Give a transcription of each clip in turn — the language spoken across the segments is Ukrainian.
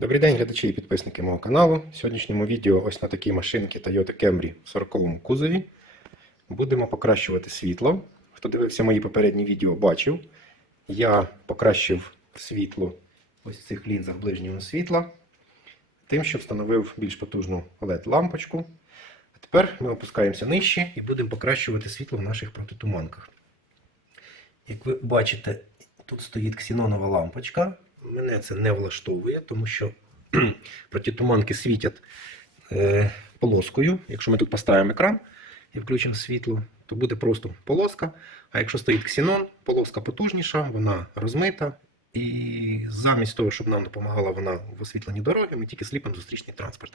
Добрий день, глядачі і підписники мого каналу. В сьогоднішньому відео ось на такій машинці Toyota Camry в 40 кузові будемо покращувати світло. Хто дивився мої попередні відео, бачив. Я покращив світло ось в цих лінзах ближнього світла, тим, що встановив більш потужну LED-лампочку. А тепер ми опускаємося нижче і будемо покращувати світло в наших протитуманках. Як ви бачите, тут стоїть ксенонова лампочка. Мене це не влаштовує, тому що протитуманки світять е, полоскою. Якщо ми тут поставимо екран і включимо світло, то буде просто полоска. А якщо стоїть ксенон, полоска потужніша, вона розмита. І замість того, щоб нам допомагала вона в освітленні дороги, ми тільки сліпимо зустрічний транспорт.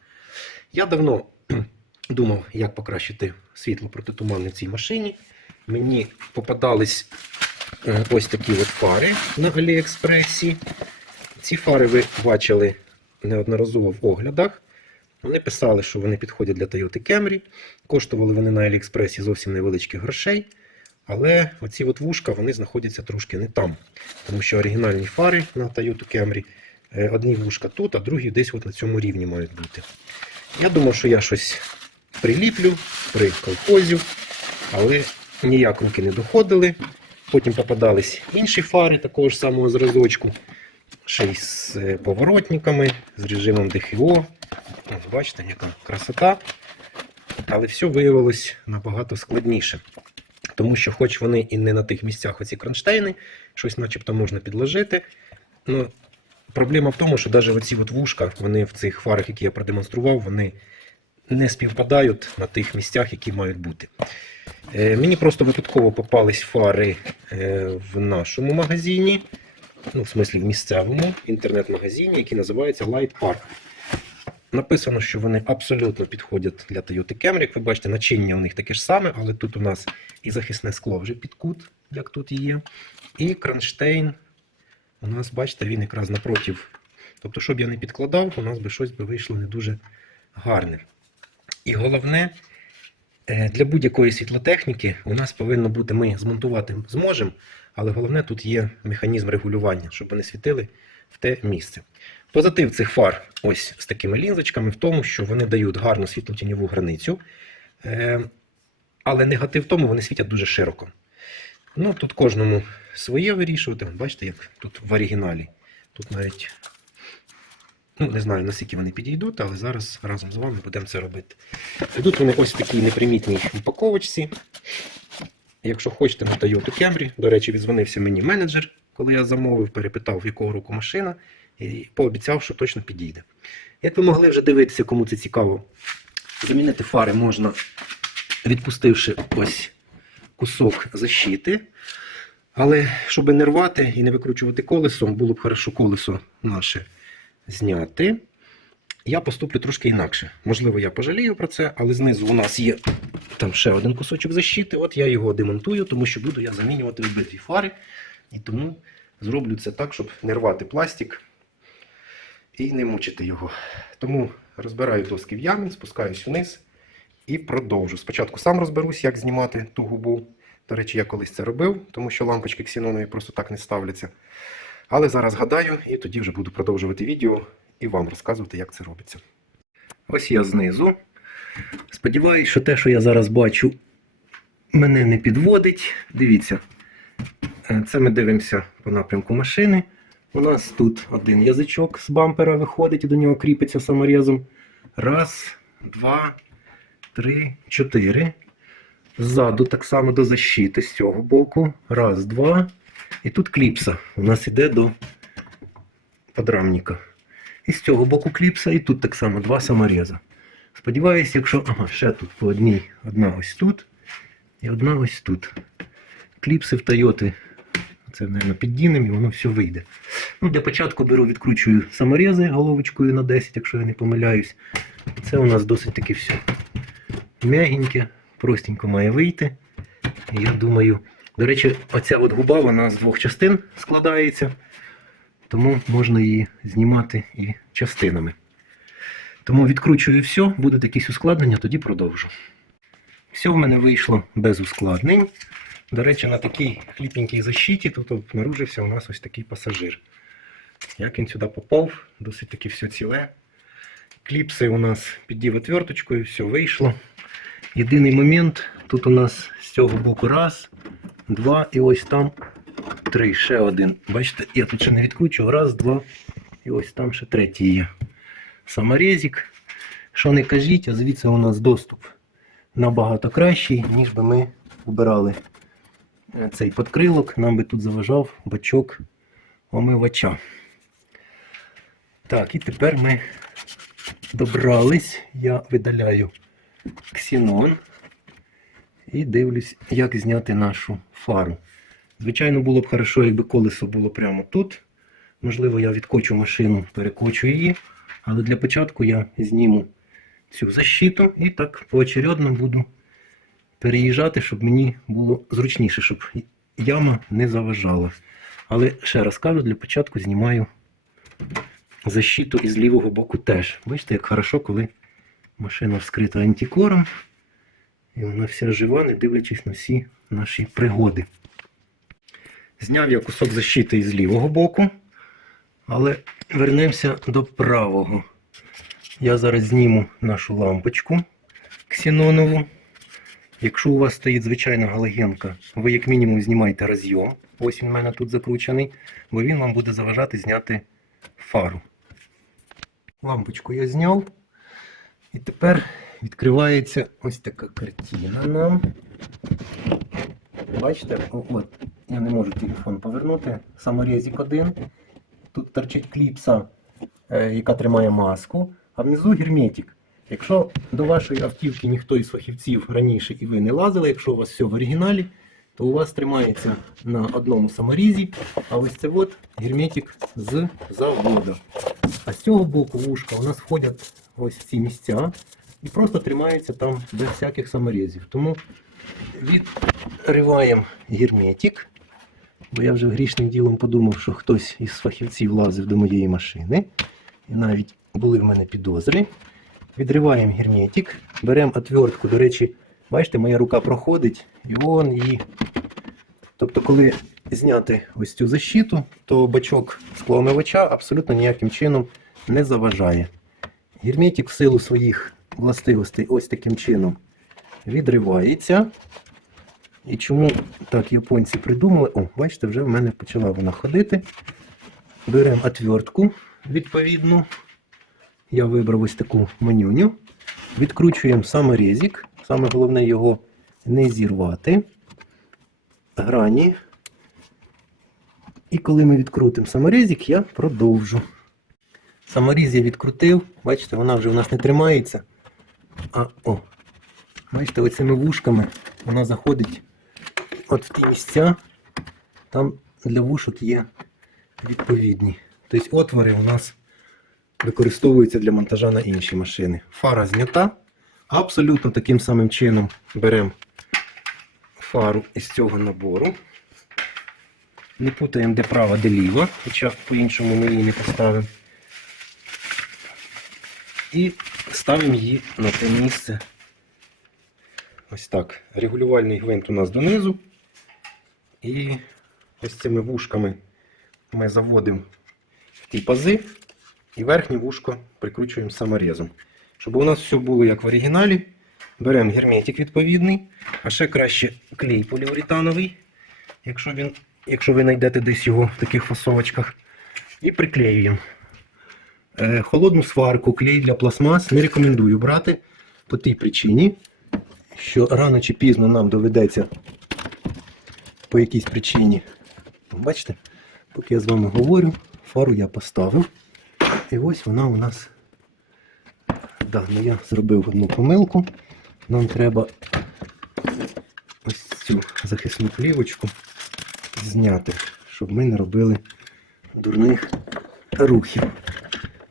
Я давно думав, як покращити світло протитуманне в цій машині. Мені попадались е, ось такі от фари на Аліекспресі. Ці фари ви бачили неодноразово в оглядах. Вони писали, що вони підходять для Toyota Camry. Коштували вони на Аліекспресі зовсім невеличких грошей. Але оці от вушка вони знаходяться трошки не там. Тому що оригінальні фари на Toyota Camry, е, одні вушка тут, а другі десь от на цьому рівні мають бути. Я думав, що я щось приліплю при колхозі, але ніяк руки не доходили. Потім попадались інші фари такого ж самого зразочку. Ще й з е, поворотниками, з режимом ДХО. Ось бачите, яка красота. Але все виявилось набагато складніше. Тому що, хоч вони і не на тих місцях оці кронштейни, щось начебто можна підложити. Ну, проблема в тому, що навіть оці от вушка, вони в цих фарах, які я продемонстрував, вони не співпадають на тих місцях, які мають бути. Е, мені просто випадково попались фари е, в нашому магазині, ну, в смислі в місцевому інтернет-магазині, який називається Light Park. Написано, що вони абсолютно підходять для Toyota Camry. Як ви бачите, начиння у них таке ж саме, але тут у нас і захисне скло вже під кут, як тут є. І кронштейн у нас, бачите, він якраз напротив. Тобто, щоб я не підкладав, у нас би щось би вийшло не дуже гарне. І головне, е, для будь-якої світлотехніки у нас повинно бути, ми змонтувати зможемо, але головне тут є механізм регулювання, щоб вони світили в те місце. Позитив цих фар ось з такими лінзочками в тому, що вони дають гарну світлотіньову границю. Е, Але негатив в тому, вони світять дуже широко. Ну, тут кожному своє вирішувати. Бачите, як тут в оригіналі. Тут навіть ну, не знаю, наскільки вони підійдуть, але зараз разом з вами будемо це робити. Тут вони ось в такій непримітній упаковочці. Якщо хочете на Toyota Camry, до речі, відзвонився мені менеджер, коли я замовив, перепитав, якого року машина, і пообіцяв, що точно підійде. Як ви могли вже дивитися, кому це цікаво, замінити фари можна, відпустивши ось кусок защити. Але щоб не рвати і не викручувати колесом, було б хорошо колесо наше зняти. Я поступлю трошки інакше. Можливо, я пожалію про це, але знизу у нас є там ще один кусочок защити. От я його демонтую, тому що буду я замінювати обидві фари. І тому зроблю це так, щоб не рвати пластик і не мучити його. Тому розбираю доски в ямі, спускаюсь вниз і продовжу. Спочатку сам розберусь, як знімати ту губу. До речі, я колись це робив, тому що лампочки ксенонові просто так не ставляться. Але зараз гадаю, і тоді вже буду продовжувати відео і вам розказувати, як це робиться. Ось я знизу. Сподіваюсь, що те, що я зараз бачу, мене не підводить. Дивіться, е, це ми дивимося по напрямку машини. У нас тут один язичок з бампера виходить і до нього кріпиться саморізом. Раз, два, три, чотири. Ззаду так само до защити з цього боку. Раз, два. І тут кліпса. У нас іде до подрамника. І з цього боку кліпса, і тут так само два саморіза. Сподіваюсь, якщо. Ага, ще тут по одній. Одна ось тут і одна ось тут. Кліпси в Тойоти. Це, мабуть, піддінемо і воно все вийде. Ну, Для початку беру, відкручую саморізи головочкою на 10, якщо я не помиляюсь. Це у нас досить таки все м'ягеньке, простенько має вийти. Я думаю, до речі, оця от губа вона з двох частин складається, тому можна її знімати і частинами. Тому відкручую все, будуть якісь ускладнення, тоді продовжу. Все в мене вийшло без ускладнень. До речі, на такій хліпенькій защиті тут обнаружився у нас ось такий пасажир. Як він сюди попав, досить таки все ціле. Кліпси у нас піддів отверточкою, все вийшло. Єдиний момент, тут у нас з цього боку раз, два і ось там три, ще один. Бачите, я тут ще не відкручував. Раз, два, і ось там ще третій є. Саморезик. Що не кажіть, а звідси у нас доступ набагато кращий, ніж би ми убирали е, цей подкрилок. Нам би тут заважав бачок омивача. Так, і тепер ми добрались. Я видаляю ксенон і дивлюсь, як зняти нашу фару. Звичайно, було б хорошо, якби колесо було прямо тут. Можливо, я відкочу машину, перекочу її. Але для початку я зніму цю защиту і так поочередно буду переїжджати, щоб мені було зручніше, щоб яма не заважала. Але ще раз кажу, для початку знімаю защиту із лівого боку теж. Бачите, як хорошо, коли машина вскрита антикором. І вона вся жива, не дивлячись на всі наші пригоди. Зняв я кусок защити із лівого боку, але вернемося до правого. Я зараз зніму нашу лампочку ксенонову. Якщо у вас стоїть звичайна галогенка, ви як мінімум знімаєте розйом. Ось він у мене тут закручений, бо він вам буде заважати зняти фару. Лампочку я зняв. І тепер відкривається ось така картина нам. Бачите, от, я не можу телефон повернути. Саморезик один. Тут торчить кліпса, е, яка тримає маску, а внизу герметик. Якщо до вашої автівки ніхто із фахівців раніше і ви не лазили, якщо у вас все в оригіналі, то у вас тримається на одному саморізі, а ось це от герметик з заводу. А з цього боку вушка у нас входять ось ці місця і просто тримаються там без всяких саморізів. Тому відриваємо герметик, бо я вже грішним ділом подумав, що хтось із фахівців лазив до моєї машини. І навіть були в мене підозри. Відриваємо герметик, беремо отвертку. До речі, бачите, моя рука проходить, і вон її. Тобто, коли зняти ось цю защиту, то бачок склоомивача абсолютно ніяким чином не заважає. Герметик в силу своїх властивостей ось таким чином відривається. І чому так японці придумали? О, бачите, вже в мене почала вона ходити. Беремо отвертку відповідну. Я вибрав ось таку манюню. Відкручуємо саморезик. Саме головне його не зірвати. Грані. І коли ми відкрутимо саморезик, я продовжу. Саморіз я відкрутив. Бачите, вона вже у нас не тримається. А о, бачите, оцими вушками вона заходить от в ті місця. Там для вушок є відповідні. Тобто отвори у нас використовуються для монтажа на інші машини. Фара знята. Абсолютно таким самим чином беремо фару із цього набору. Не путаємо, де права, де ліва, хоча по-іншому ми її не поставимо. І ставимо її на те місце. Ось так. Регулювальний гвинт у нас донизу. І ось цими вушками ми заводимо в ті пази і верхнє вушко прикручуємо саморезом. Щоб у нас все було як в оригіналі, беремо герметик відповідний, а ще краще клей поліуретановий, якщо, він, якщо ви знайдете десь його в таких фасовочках, і приклеюємо. Е, холодну сварку, клей для пластмас не рекомендую брати по тій причині, що рано чи пізно нам доведеться по якійсь причині. Бачите, поки я з вами говорю, фару я поставив. І ось вона у нас. Да, ну я зробив одну помилку. Нам треба ось цю захисну плівочку зняти, щоб ми не робили дурних рухів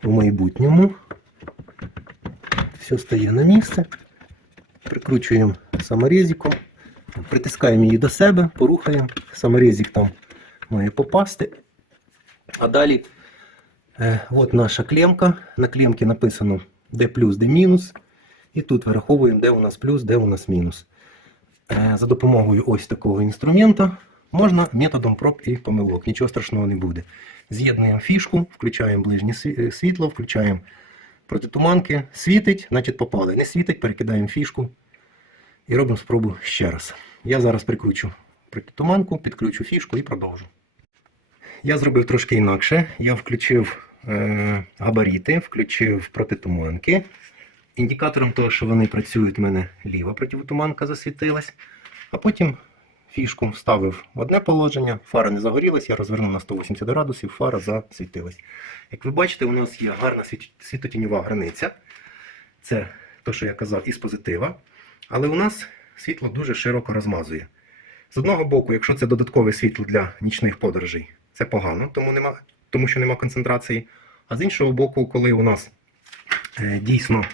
у майбутньому. Все стає на місце. Прикручуємо саморізиком, притискаємо її до себе, порухаємо. Саморізик там має попасти. А далі Е, От наша клемка. На клемці написано де плюс, де мінус. І тут вираховуємо, де у нас плюс, де у нас мінус. Е, За допомогою ось такого інструмента Можна методом проб і помилок, нічого страшного не буде. З'єднуємо фішку, включаємо ближнє е, світло, включаємо протитуманки. Світить, значить попали. Не світить, перекидаємо фішку і робимо спробу ще раз. Я зараз прикручу протитуманку, підключу фішку і продовжу. Я зробив трошки інакше. Я включив е, габаріти, включив протитуманки. Індикатором того, що вони працюють, в мене ліва протитуманка засвітилась. А потім фішку вставив в одне положення, фара не загорілась, я розвернув на 180 градусів, фара засвітилась. Як ви бачите, у нас є гарна світ- світотіньова границя. Це те, що я казав, із позитива. Але у нас світло дуже широко розмазує. З одного боку, якщо це додаткове світло для нічних подорожей, це погано, тому, нема, тому що нема концентрації. А з іншого боку, коли у нас е, дійсно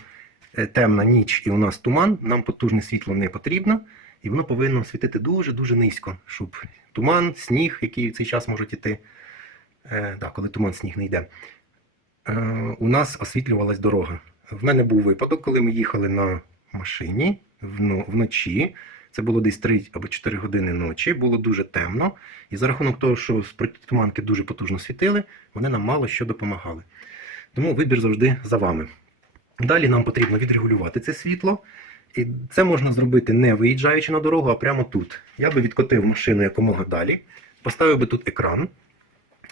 е, темна ніч і у нас туман, нам потужне світло не потрібно, і воно повинно світити дуже-дуже низько, щоб туман, сніг, який в цей час можуть іти, е, да, коли туман, сніг не йде, е, у нас освітлювалась дорога. В мене був випадок, коли ми їхали на машині вночі. Це було десь 3 або 4 години ночі, було дуже темно. І за рахунок того, що з протитуманки дуже потужно світили, вони нам мало що допомагали. Тому вибір завжди за вами. Далі нам потрібно відрегулювати це світло. І це можна зробити не виїжджаючи на дорогу, а прямо тут. Я би відкотив машину якомога далі, поставив би тут екран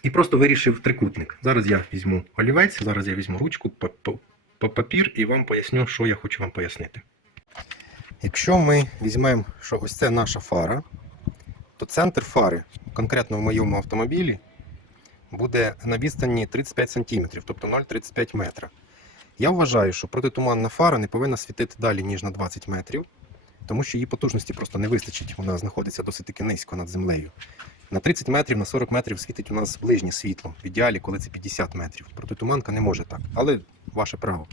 і просто вирішив трикутник. Зараз я візьму олівець, зараз я візьму ручку, па- па- па- папір і вам поясню, що я хочу вам пояснити. Якщо ми візьмемо, що ось це наша фара, то центр фари, конкретно в моєму автомобілі, буде на відстані 35 см, тобто 0,35 метра. Я вважаю, що протитуманна фара не повинна світити далі, ніж на 20 метрів, тому що її потужності просто не вистачить. Вона знаходиться досить таки низько над землею. На 30 метрів, на 40 метрів світить у нас ближнє світло. В ідеалі, коли це 50 метрів. Протитуманка не може так, але ваше право.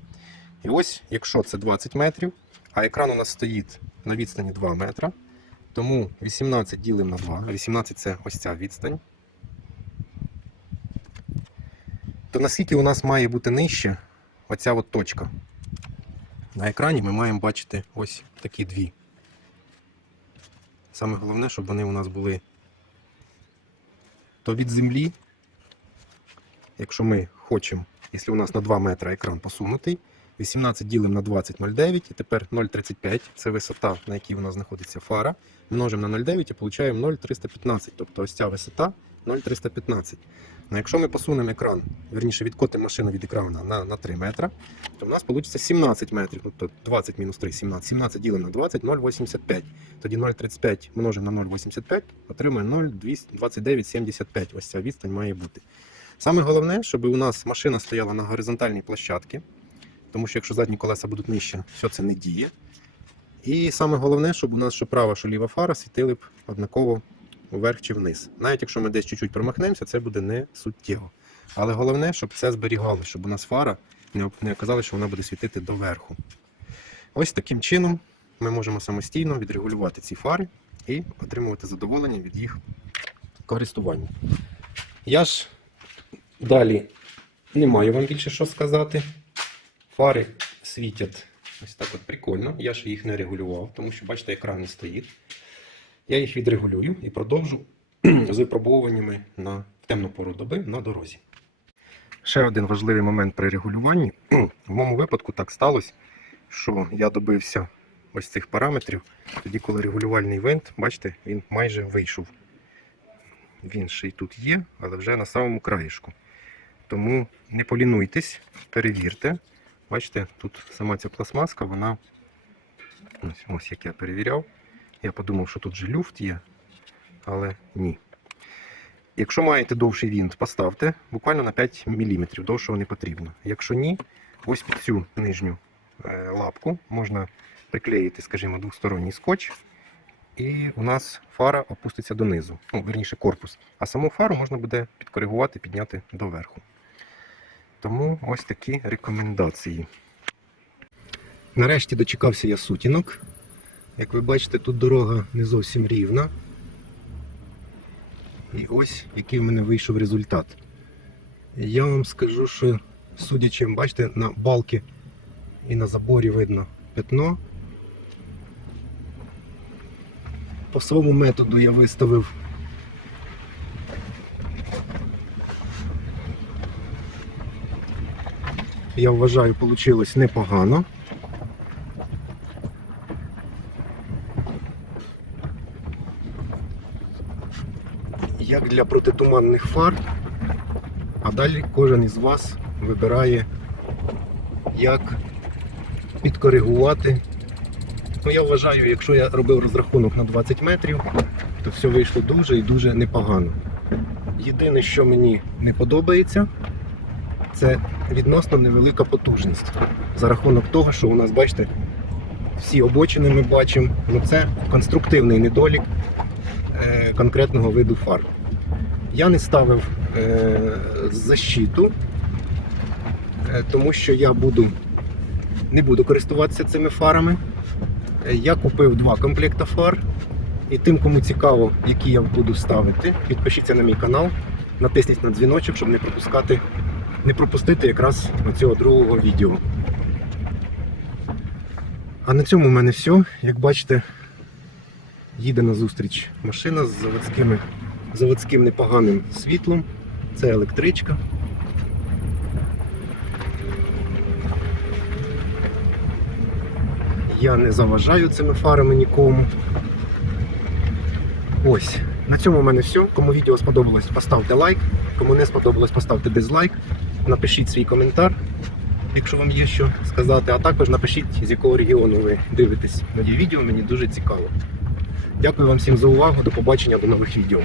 І ось, якщо це 20 метрів, а екран у нас стоїть на відстані 2 метра, тому 18 ділимо на 2, 18 це ось ця відстань. То наскільки у нас має бути нижче оця от точка. На екрані ми маємо бачити ось такі дві. Саме головне, щоб вони у нас були то від землі, якщо ми хочемо, якщо у нас на 2 метри екран посунутий, 18 ділимо на 20 0,9 і тепер 0,35 це висота, на якій у нас знаходиться фара. Множимо на 0,9 і получаємо 0,315. Тобто ось ця висота 0,315. Ну, якщо ми посунемо екран, верніше відкотимо машину від екрану на, на 3 метри, то в нас вийде 17 метрів. Тобто 20 мінус 3 17. 17 ділимо на 20 0,85. Тоді 0,35 множимо на 0,85, отримаємо 0,2975. Ось ця відстань має бути. Саме головне, щоб у нас машина стояла на горизонтальній площадці, тому що якщо задні колеса будуть нижче, все це не діє. І саме головне, щоб у нас що права, що ліва фара світили б однаково вверх чи вниз. Навіть якщо ми десь чуть-чуть промахнемося, це буде не суттєво. Але головне, щоб це зберігало, щоб у нас фара не, оп- що вона буде світити доверху. Ось таким чином ми можемо самостійно відрегулювати ці фари і отримувати задоволення від їх користування. Я ж далі не маю вам більше що сказати. Фари світять ось так от прикольно. Я ж їх не регулював, тому що, бачите, екран не стоїть. Я їх відрегулюю і продовжу з випробовуваннями на темну пору доби на дорозі. Ще один важливий момент при регулюванні. В моєму випадку так сталося, що я добився ось цих параметрів, тоді, коли регулювальний винт, бачите, він майже вийшов. Він ще й тут є, але вже на самому краєшку. Тому не полінуйтесь, перевірте. Бачите, тут сама ця пластмаска, вона ось, ось як я перевіряв. Я подумав, що тут же люфт є, але ні. Якщо маєте довший вінт, поставте буквально на 5 мм, довшого не потрібно. Якщо ні, ось під цю нижню е, лапку можна приклеїти, скажімо, двосторонній скотч, і у нас фара опуститься донизу, ну, верніше корпус. А саму фару можна буде підкоригувати, підняти доверху. Тому ось такі рекомендації. Нарешті дочекався я сутінок. Як ви бачите, тут дорога не зовсім рівна. І ось який в мене вийшов результат. Я вам скажу, що судячи, бачите, на балки і на заборі видно пятно. По своєму методу я виставив я вважаю, вийшло непогано. Як для протитуманних фар, а далі кожен із вас вибирає, як підкоригувати. Ну, я вважаю, якщо я робив розрахунок на 20 метрів, то все вийшло дуже і дуже непогано. Єдине, що мені не подобається, це відносно невелика потужність. За рахунок того, що у нас, бачите, всі обочини ми бачимо, ну це конструктивний недолік е, конкретного виду фар. Я не ставив е, защиту, е, тому що я буду, не буду користуватися цими фарами. Я купив два комплекти фар. І тим, кому цікаво, які я буду ставити, підпишіться на мій канал, натисніть на дзвіночок, щоб не пропускати, не пропустити якраз цього другого відео. А на цьому в мене все. Як бачите, їде на зустріч машина з заводськими, заводським непоганим світлом. Це електричка. Я не заважаю цими фарами нікому. Ось. На цьому в мене все. Кому відео сподобалось, поставте лайк. Кому не сподобалось, поставте дизлайк. Напишіть свій коментар, якщо вам є що сказати. А також напишіть, з якого регіону ви дивитесь мої відео, мені дуже цікаво. Дякую вам всім за увагу. До побачення, до нових відео.